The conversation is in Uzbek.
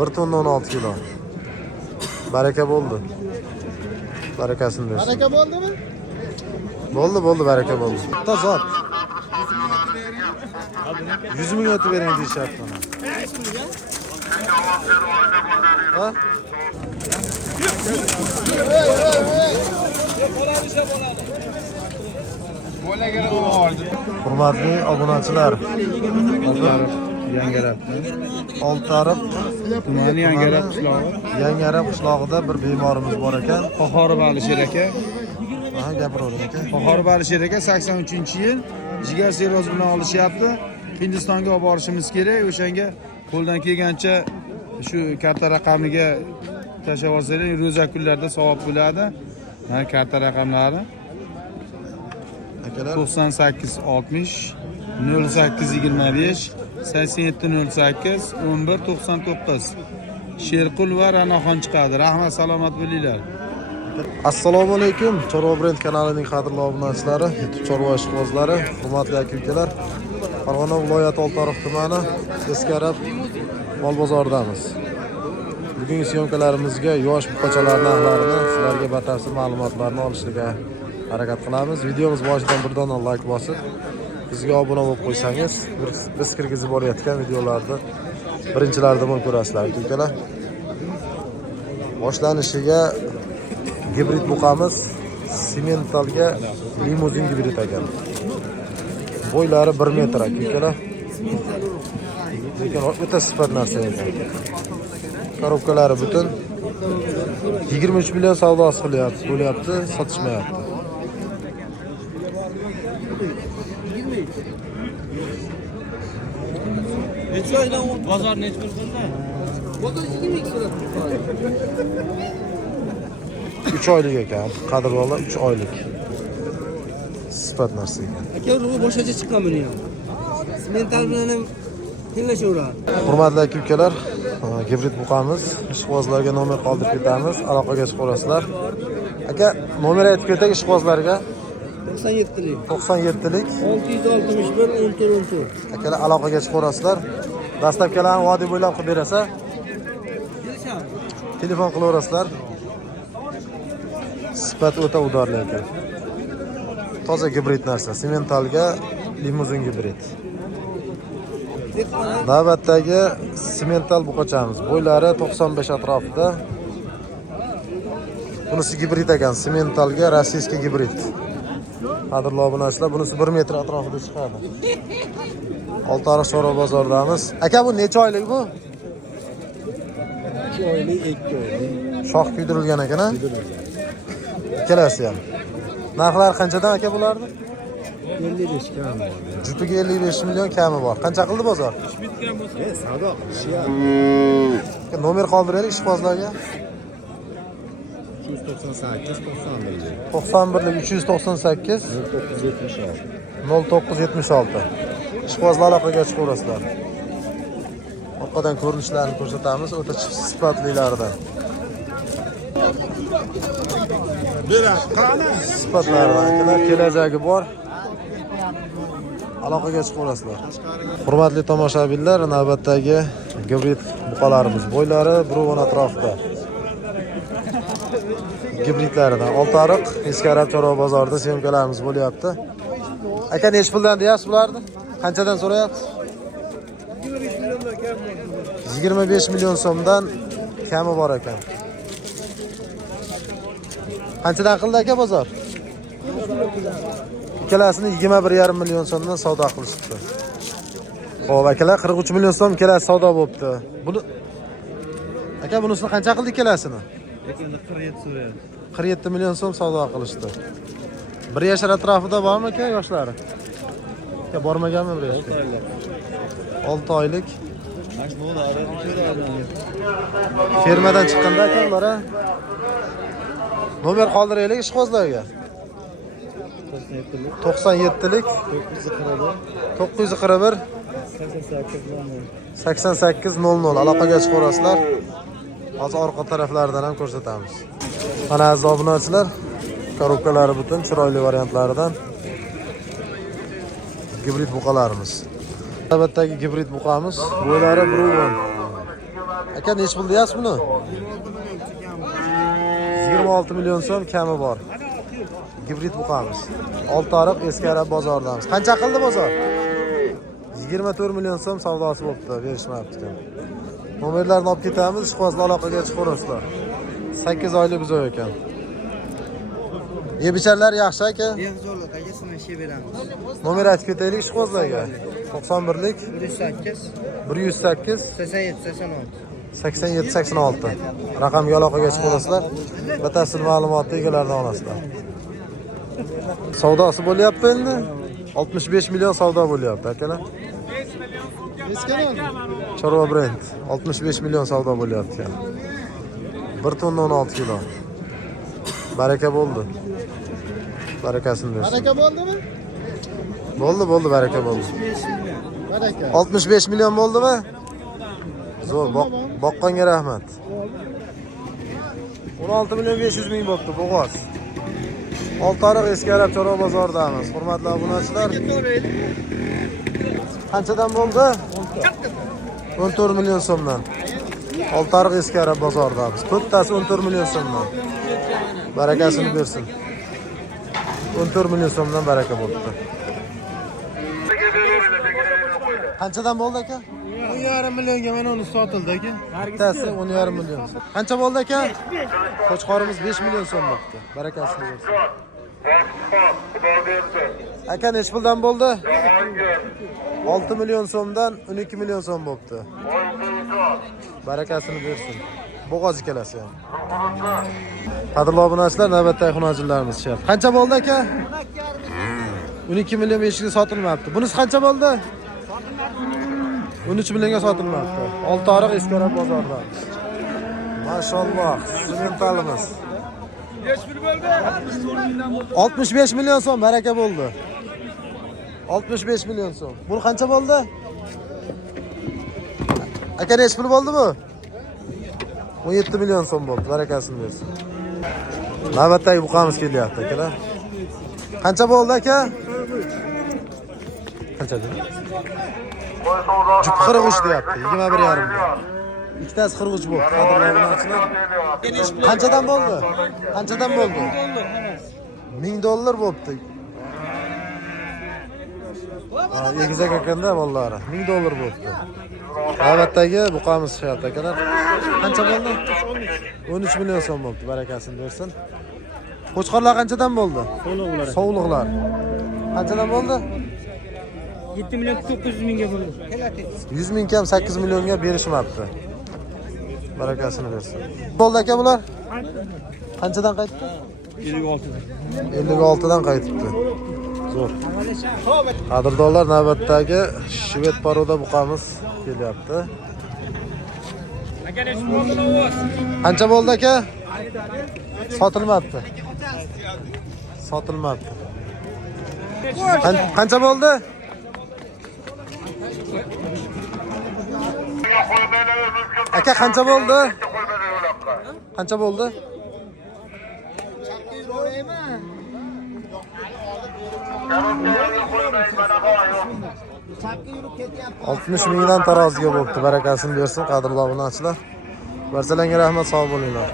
1 tonna 16 kilo. Baraka bo'ldi. Barakasini bersin. Baraka bo'ldimi? Bo'ldi, baraka bo'ldi. Bitta zot. 100 ming o'tib bering deyishyapti. Ha? Hurmatli obunachilar, Oltiariq tumani Yangiarab qishlog'i. Yangiarab qishlog'ida bir bemorimiz bor ekan. Qohorov Alisher aka. Aha, gapiravering aka. Qohorov Alisher aka 83-yil jigar sirrozi bilan olishyapti. Hindistonga olib borishimiz kerak. O'shanga qo'ldan kelgancha shu karta raqamiga tashlab olsanglar, ro'za kunlarda savob bo'ladi. Mana karta raqamlari Akalar 98 60 08 25 87 08 11 99. Sherqul va Ranoxon chiqadi. Rahmat, salomat bo'linglar. Assalomu alaykum. Chorva brend kanalining qadrli obunachilari, YouTube chorva ishqibozlari, hurmatli aka-ukalar. Farg'ona viloyati Oltiariq tumani Eskarab mol bozoridamiz. Bugungi syomkalarimizga yosh buqachalar narxlarini sizlarga batafsil ma'lumotlarni olishga harakat qilamiz. Videomiz boshidan birdan like bosib, bizga obuna bo'lib qo'ysangiz, biz kirgizib borayotgan videolarni birinchilardan bo'lib ko'rasizlar, aka-ukalar. Boshlanishiga gibrid buqamiz Simentalga limuzin gibrid ekan. Bo'ylari 1 metr aka-ukalar. Lekin o'ta sifat narsa ekan. Korobkalari butun. 23 million savdosi bo'lyapti, sotishmayapti. Necha oydan bozor necha bir kunda? Bozor 22 so'rab. 3 oylik ekan. Qadrbola 3 oylik. Sifat narsa ekan. Aka, ruhi boshqacha chiqqan buni ham. Mental bilan ham tenglashaveradi. Hurmatli aka-ukalar, gibrid buqamiz, ishqibozlarga nomer qoldirib ketamiz, aloqaga chiqib olasizlar. Aka, nomer aytib keting ishqibozlarga. 97lik. 97lik 661 1414. akalar aloqaga chiqib olasizlar. Dastlabkilarni vodiy bo'ylab qilib berasa, telefon qilaverasizlar. Sifat o'ta udorli ekan. Toza gibrid narsa, Simentalga limuzin gibrid. Navbatdagi Simental buqachamiz. Bo'ylari 95 atrofida. Bunisi gibrid ekan, Simentalga rossiyskiy gibrid. Qadrli obunachilar, bunisi 1 metr atrofida chiqadi. Oltiariq chorva bozoridamiz. Aka, bu necha oylik bu? 2 oylik, 2 oylik. Shox kuydirilgan ekan, ha? Ikkalasi ham. Narxlar qanchadan aka bularni? 55 kam bor. Jutiga 55 million kami bor. Qancha qildi bozor? Savdo qilishya. Nomer qoldiraylik ishqibozlarga. 398 91. 91lik 398 976. 0976. Ishqibozlar aloqaga chiqaverasizlar. Orqadan ko'rinishlarini ko'rsatamiz, o'ta sifatlilaridan. Sifatlaridan akalar, kelajagi bor. Aloqaga chiqaverasizlar. Hurmatli tomoshabinlar, navbatdagi gibrid buqalarimiz bo'ylari 1 atrofida. Gibridlaridan Oltiariq Eskarab chorva bozorida syomkalarimiz bo'lyapti. Aka, nech puldan deyapsiz bularni? Qanchadan so'rayapsiz? 25 million so'mdan kami bor ekan. Qanchadan qildi aka bozor? Ikkalasini 21,5 million so'mdan savdo qilishdi. Xo'p, akalar 43 million so'm ikkalasi savdo bo'libdi. Buni aka, bunisini qancha qildi ikkalasini? 47 so'rayapti. 47 million so'm savdo qilishdi. 1 yashar atrofida bormi aka yoshlari? Aka, bormaganmi 1 yoshga? 6 oylik. Fermadan chiqqanda aka ular, ha? Nomer qoldiraylik ishqibozlarga. 97lik 941 8800 aloqaga chiqaverasizlar. Hozir orqa taraflaridan ham ko'rsatamiz. Mana aziz obunachilar, korobkalari butun chiroyli variantlaridan gibrid buqalarimiz. Navbatdagi gibrid buqamiz bo'ylari 1.10. Aka nechi pul deyapsiz buni? 26 million so'm kami bor. Gibrid buqamiz. Oltiariq eski arab bozoridamiz. Qancha qildi bozor? 24 million so'm savdosi bo'libdi, berishmayapti ekan. Nomerlarni olib ketamiz, ishqibozlar aloqaga chiqaverasizlar. 8 oylik buzoq ekan. Yebicharlar yaxshi aka. Yaxshi aka sinashib beramiz. Nomer aytib ketaylik ishqibozlarga. 91lik 108 87 86 raqamga aloqaga chiqaverasizlar. Batafsil ma'lumotni egalaridan olasizlar. Savdosi bo'lyapti endi. 65 million savdo bo'lyapti akalar. Chorva brend 65 million savdo bo'lyapti. 1 tonna 16 kilo. Baraka bo'ldi. Barakasini bersin. Baraka bo'ldimi? Bo'ldi, baraka bo'ldi. Baraka. 65 million bo'ldimi? Zo'r, boqqanga rahmat. 16 million 500 ming bo'pti, bo'g'oz. Oltiariq eski arab chorva bozoridamiz. Hurmatli obunachilar. Qanchadan bo'ldi? 14 million so'mdan. Oltiariq eski arab bozoridamiz. To'rttasi 14 million so'mdan. Barakasini bersin. 14 million so'mdan baraka bo'libdi. Qanchadan bo'ldi aka? 10,5 millionga mana uni sotildi aka. Bittasi 10,5 million. Qancha bo'ldi aka? Qo'chqorimiz 5 million so'm bo'libdi. Barakasini bersin. Aka nechi puldan bo'ldi? 6 million so'mdan 12 million so'm bo'libdi. Barakasini bersin. Bo'g'oz ikkalasi ham. Qadrli obunachilar, navbatdagi xunajillarimiz chiqyapti. Qancha bo'ldi aka? 12 million 500 ga sotilmayapti. Bunisi qancha bo'ldi? 13 millionga sotilmoqda. Oltiariq eski arab bozorida. Mashalloh, sementalimiz. 65 million so'm baraka bo'ldi. 65 million so'm. Bu qancha bo'ldi? Aka nechi pul bo'ldi bu? 17 million so'm bo'ldi. Barakasini bersin. Navbatdagi buqamiz kelyapti akalar. Qancha bo'ldi aka? Qancha dedi? Jup 43 deyapti. 21,5 million. Ikkitasi 43 bo'ldi. Qadrli obunachilar. Qanchadan bo'ldi? Qanchadan bo'ldi? $1000 bo'libdi. Egizak ekanda vallahi. $1000 bo'libdi. Navbatdagi buqamiz chiqyapti akalar. Qancha bo'ldi? 13 million so'm bo'libdi. Barakasini bersin. Qo'chqorlar qanchadan bo'ldi? Sovliqlar. Qanchadan bo'ldi? 7 million 900 mingga bo'ldi. 100 ming kam 8 millionga berishmabdi. Barakasini bersin. Bo'ldi aka bular? Qanchadan qaytdi? 56 dan qaytibdi. Zo'r. Qadrdonlar, navbatdagi shved paroda buqamiz kelyapti. Qancha bo'ldi aka? Sotilmabdi. Sotilmabdi. Qancha bo'ldi? Aka qancha bo'ldi? Qancha bo'ldi? 60 mingdan taroziga bo'libdi. Barakasini bersin qadrli obunachilar. Barchalarga rahmat, sog' bo'linglar.